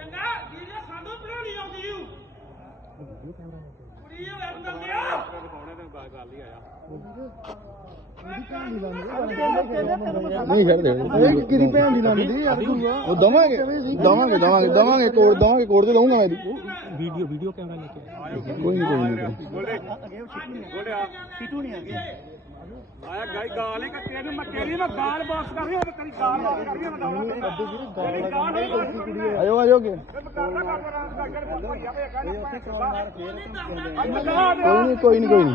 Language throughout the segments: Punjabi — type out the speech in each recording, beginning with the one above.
ਚੰਗਾ ਵੀਰੇ ਸਾਨੂੰ ਬਣਾਉਣੀ ਆਉਂਦੀ ਯੂ ਕੁੜੀ ਇਹ ਵੇਖ ਲੈ ਆ ਬਣਾਉਣੇ ਤੇ ਗੱਲ ਹੀ ਆਇਆ ਨਹੀਂ ਕਰਦੇ ਕਿਰੀ ਭੈਣ ਦੀ ਲੰਦੀ ਯਾਰ ਦਵਾਂਗੇ ਦਵਾਂਗੇ ਦਵਾਂਗੇ ਦਵਾਂਗੇ ਤੋੜ ਦਵਾਂਗੇ ਕੋੜ ਤੇ ਲਾਉਂਗਾ ਮੈਂ ਵੀਡੀਓ ਵੀਡੀਓ ਕੈਮਰਾ ਲੈ ਕੇ ਕੋਈ ਨਹੀਂ ਕੋਈ ਨਹੀਂ ਆਇਆ ਗਾਈ ਗਾਲ ਇੱਕ ਤੇਰੇ ਮੱਕੇ ਦੀ ਨਾ ਗਾਲ ਬਾਸ ਕਰ ਰਹੀ ਹੈ ਤੇਰੀ ਗਾਲ ਬਾਸ ਕਰ ਰਹੀ ਹੈ ਆਇਓ ਆਇਓ ਕੇ ਕੋਈ ਨਹੀਂ ਕੋਈ ਨਹੀਂ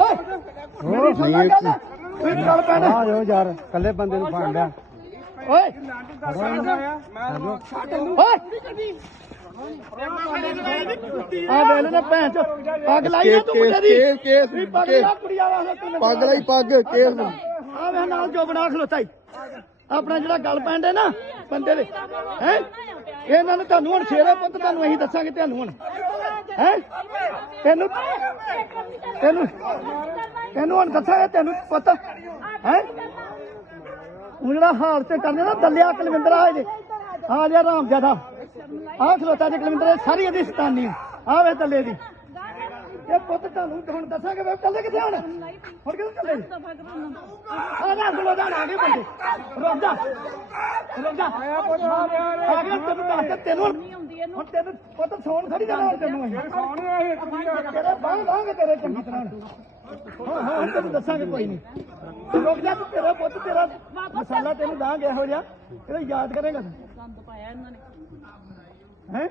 ਓਏ ਉਹ ਨਹੀਂ ਚੱਲ ਫਿਰ ਚੱਲ ਪੈਣਾ ਆ ਜਾ ਯਾਰ ਕੱਲੇ ਬੰਦੇ ਨੂੰ ਫੜ ਲਿਆ ਓਏ ਮੈਂ ਪੱਗ ਲਾਈ ਪੱਗ ਕੇਸ ਆ ਮੈਂ ਨਾਲ ਜੋ ਬਣਾ ਖਲੋਤਾਈ ਆਪਣਾ ਜਿਹੜਾ ਗੱਲ ਪੈਂਦੇ ਨਾ ਬੰਦੇ ਦੇ ਹੈ ਇਹਨਾਂ ਨੂੰ ਤੁਹਾਨੂੰ ਹੁਣ ਸ਼ੇਰੇ ਪੁੱਤ ਤੁਹਾਨੂੰ ਅਸੀਂ ਦੱਸਾਂਗੇ ਤੁਹਾਨੂੰ ਹੁਣ ਹੈ ਤੈਨੂੰ ਤੈਨੂੰ ਤੈਨੂੰ ਹੁਣ ਦੱਸਾਂ ਇਹ ਤੈਨੂੰ ਪਤਾ ਹੈ ਉਹ ਜਿਹੜਾ ਹਾਲ ਤੇ ਕਰਦੇ ਨਾ ਦੱਲਿਆ ਕਲਵਿੰਦਰ ਆ ਜੇ ਆ ਜਾ ਰਾਮ ਜਦਾ ਆ ਖਲੋਤਾ ਜੇ ਕਲਵਿੰਦਰ ਸਾਰੀ ਅਦੀ ਸਤਾਨੀ ਆਵੇ ਵੇ ਦੱਲੇ ਦੀ ਇਹ ਪੁੱਤ ਤੁਹਾਨੂੰ ਹੁਣ ਦੱਸਾਂਗੇ ਵੇ ਚੱਲੇ ਕਿੱਥੇ ਹੁਣ ਹੁਣ ਕਿੱਥੇ ਚੱਲੇ ਆ ਨਾ ਸੁਣੋ ਜਾਣ ਆ ਗਏ ਬੰਦੇ ਰੁਕ ਜਾ ਰੁਕ ਜਾ ਆਇਆ ਪੁੱਤ ਆ ਗਿਆ ਤੈਨੂੰ ਨਹੀਂ ਦੱਸ ਇਹਨੂੰ ਹੁਣ ਤੈਨੂੰ ਪੁੱਤ ਸੌਣ ਖੜੀ ਜਾਣਾ ਤੈਨੂੰ ਇਹ ਸੌਣ ਆ ਇਹ ਤੇਰੇ ਬੰਗ ਬੰਗ ਤੇਰੇ ਚੰਗੀ ਤਰ੍ਹਾਂ ਹਾਂ ਹਾਂ ਤੈਨੂੰ ਦੱਸਾਂਗੇ ਕੋਈ ਨਹੀਂ ਰੁਕ ਜਾ ਤੂੰ ਤੇਰਾ ਪੁੱਤ ਤੇਰਾ ਮਸਾਲਾ ਤੈਨੂੰ ਦਾਂਗੇ ਇਹੋ ਜਿਹਾ ਇਹਦਾ ਯਾਦ ਕਰੇਗਾ ਤੂੰ ਸੰਦ ਪਾਇਆ ਇਹਨਾਂ ਨੇ ਹੈ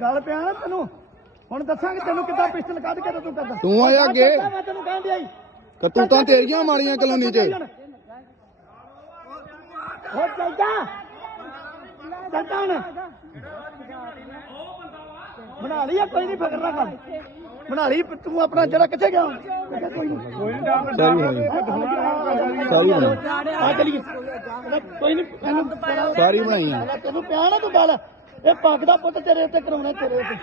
ਗੱਲ ਪਿਆ ਨਾ ਤੈਨੂੰ ਹੁਣ ਦੱਸਾਂਗੇ ਤੈਨੂੰ ਕਿੱਦਾਂ ਪਿਸਟਲ ਕੱਢ ਕੇ ਤੂੰ ਕਰਦਾ ਤੂੰ ਆ ਜਾ ਅੱਗੇ ਮੈਂ ਤੈਨੂੰ ਕਹਿਣ ਦਿਆਈ ਕੱਤੂ ਤਾਂ ਤੇਰੀਆਂ ਮਾਰੀਆਂ ਕਲਮੀ ਤੇ ਹੋ ਚੱਲਦਾ ਚੱਲਦਾ ਨਾ ਬਣਾ ਲਈ ਕੋਈ ਨਹੀਂ ਫਿਕਰ ਨਾ ਕਰ ਬਣਾ ਲਈ ਤੂੰ ਆਪਣਾ ਜਿਹੜਾ ਕਿੱਥੇ ਗਿਆ ਕੋਈ ਨਹੀਂ ਸਾਰੀ ਬਣਾਈ ਕੋਈ ਨਹੀਂ ਤੈਨੂੰ ਪਿਆਣਾ ਤੂੰ ਬਾਲਾ ਇਹ ਪੱਗ ਦਾ ਪੁੱਤ ਤੇਰੇ ਉੱਤੇ ਕਰਾਉਣਾ ਤੇਰੇ ਉੱਤੇ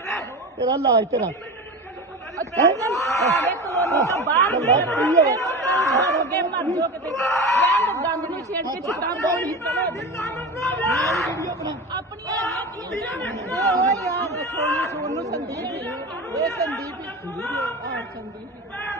ਤੇਰਾ ਲਾਜ ਤੇਰਾ ਆਪਣੀਆਂ ਨੀਤੀਆਂ ਓਏ ਯਾਰ ਸੋਨੂ ਸੋਨੂ ਸੰਦੀਪ ਓਏ ਸੰਦੀਪ ਆ ਸੰਦੀਪ